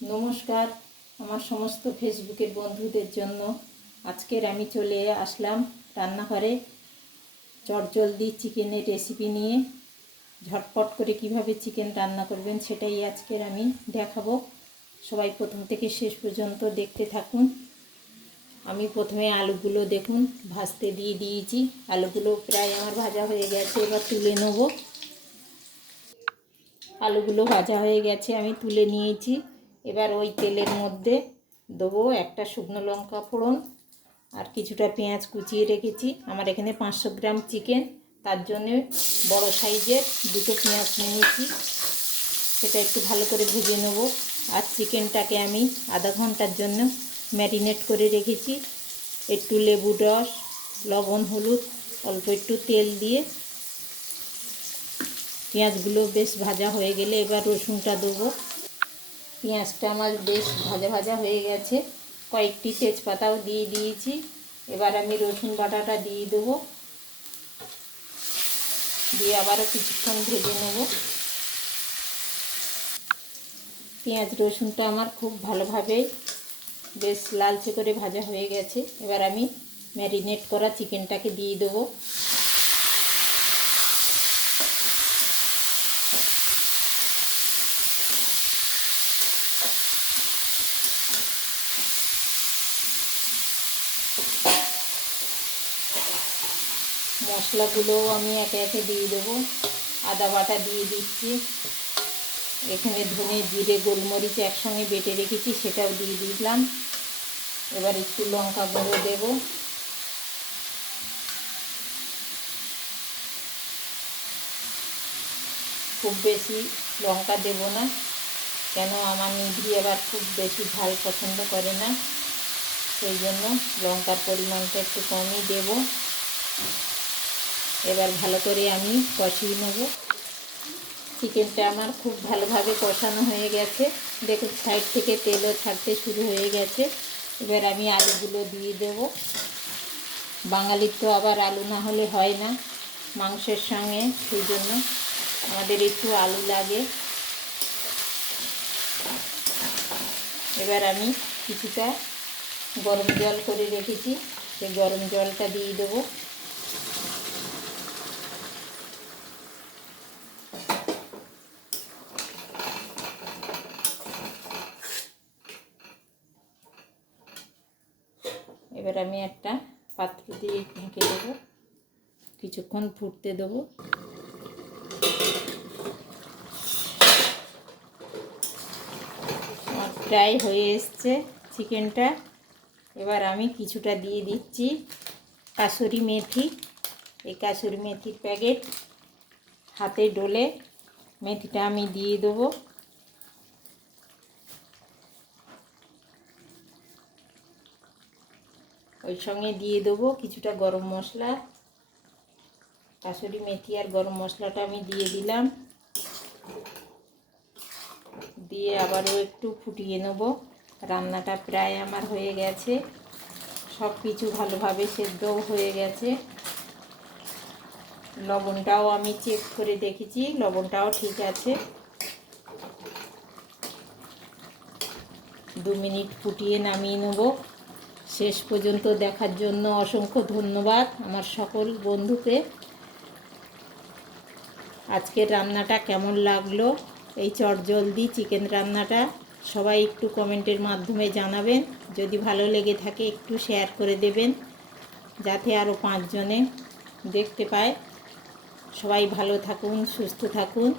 নমস্কার, আমার সমস্ত ফেসবুকের বন্ধুদের জন্য। আজকের আমি চলে আসলাম রান্নাঘরে চটজলদি চিকেনের রেসিপি নিয়ে। ঝটপট করে কীভাবে চিকেন রান্না করবেন সেটাই আজকের আমি দেখাবো। সবাই প্রথম থেকে শেষ পর্যন্ত দেখতে থাকুন। আমি প্রথমে আলুগুলো দেখুন, ভাজতে দিয়ে দিয়েছি। আলুগুলো প্রায় আমার ভাজা হয়ে গেছে, এবার তুলে নেব। আলুগুলো ভাজা হয়ে গেছে, আমি তুলে নিয়েছি। এবার ওই তেলের মধ্যে দেবো একটা শুকনো লঙ্কা ফোড়ন আর কিছুটা পেঁয়াজ কুচিয়ে রেখেছি। আমার এখানে পাঁচশো গ্রাম চিকেন, তার জন্যে বড় সাইজের দুটো পেঁয়াজ নিয়েছি। সেটা একটু ভালো করে ভেজে নেব। আর চিকেনটাকে আমি আধা ঘণ্টার জন্য ম্যারিনেট করে রেখেছি। একটু লেবু রস, লবণ, হলুদ, অল্প একটু তেল দিয়ে। পেঁয়াজগুলো বেশ ভাজা হয়ে গেলে এবার রসুনটা দেবো। পেঁয়াজটা আমার বেশ ভাজা ভাজা হয়ে গেছে। কয়েকটি তেজপাতাও দিয়ে দিয়েছি। এবার আমি রসুন বাটাটা দিয়ে দেবো। দিয়ে আবারও কিছুক্ষণ ভেজে নেব। পেঁয়াজ, রসুনটা আমার খুব ভালোভাবে বেশ লালচে করে ভাজা হয়ে গেছে। এবার আমি ম্যারিনেট করা চিকেনটাকে দিয়ে দেবো। মশলাগুলোও আমি একে একে দিয়ে দেবো। আদা বাটা দিয়ে দিচ্ছি। এখানে ধনে, জিরে, গোলমরিচ একসঙ্গে বেটে রেখেছি, সেটাও দিয়ে দিলাম। এবার একটু লঙ্কা গুঁড়ো দেব। খুব বেশি লঙ্কা দেব না, কেন আমার নিভি আবার খুব বেশি ঝাল পছন্দ করে না। সেই জন্য লঙ্কার পরিমাণটা একটু কমই দেব। এবার ভালো করে আমি কষিয়ে নেব। চিকেনটা আমার খুব ভালোভাবে কষানো হয়ে গেছে। দেখুন, সাইড থেকে তেলও ছাড়তে শুরু হয়ে গেছে। এবার আমি আলুগুলো দিয়ে দেব। বাঙালির তো আবার আলু না হলে হয় না মাংসের সঙ্গে, সেই জন্য আমাদের একটু আলু লাগে। এবার আমি কিছুটা গরম জল করে রেখেছি। সেই গরম জলটা দিয়ে দেবো। এবার আমি একটা পাত্র দিয়ে ঢেকে দেবো। কিছুক্ষণ ফুটতে দেবো। প্রায় হয়ে এসছে চিকেনটা। এবার আমি কিছুটা দিয়ে দিচ্ছি কাসুরি মেথি। এই কাসুরি মেথির প্যাকেট হাতে ডলে মেথিটা আমি দিয়ে দেবো। ওই সঙ্গে দিয়ে দেবো কিছুটা গরম মশলা। কাসুরি মেথি আর গরম মশলাটা আমি দিয়ে দিলাম। দিয়ে আবারও একটু ফুটিয়ে নেব। রান্নাটা প্রায় আমার হয়ে গেছে। সব কিছু ভালোভাবে সেদ্ধও হয়ে গেছে। লবণটাও আমি চেক করে দেখেছি, লবণটাও ঠিক আছে। দু মিনিট ফুটিয়ে নামিয়ে নেব। শেষ পর্যন্ত দেখার জন্য অসংখ্য ধন্যবাদ আমার সকল বন্ধুকে। আজকের রান্নাটা কেমন লাগল? এই চটজলদি চিকেন রান্নাটা সবাই একটু কমেন্টের মাধ্যমে জানাবেন। যদি ভালো লেগে থাকে একটু শেয়ার করে দেবেন, যাতে আরও পাঁচজনে দেখতে পায়। সবাই ভালো থাকুন, সুস্থ থাকুন।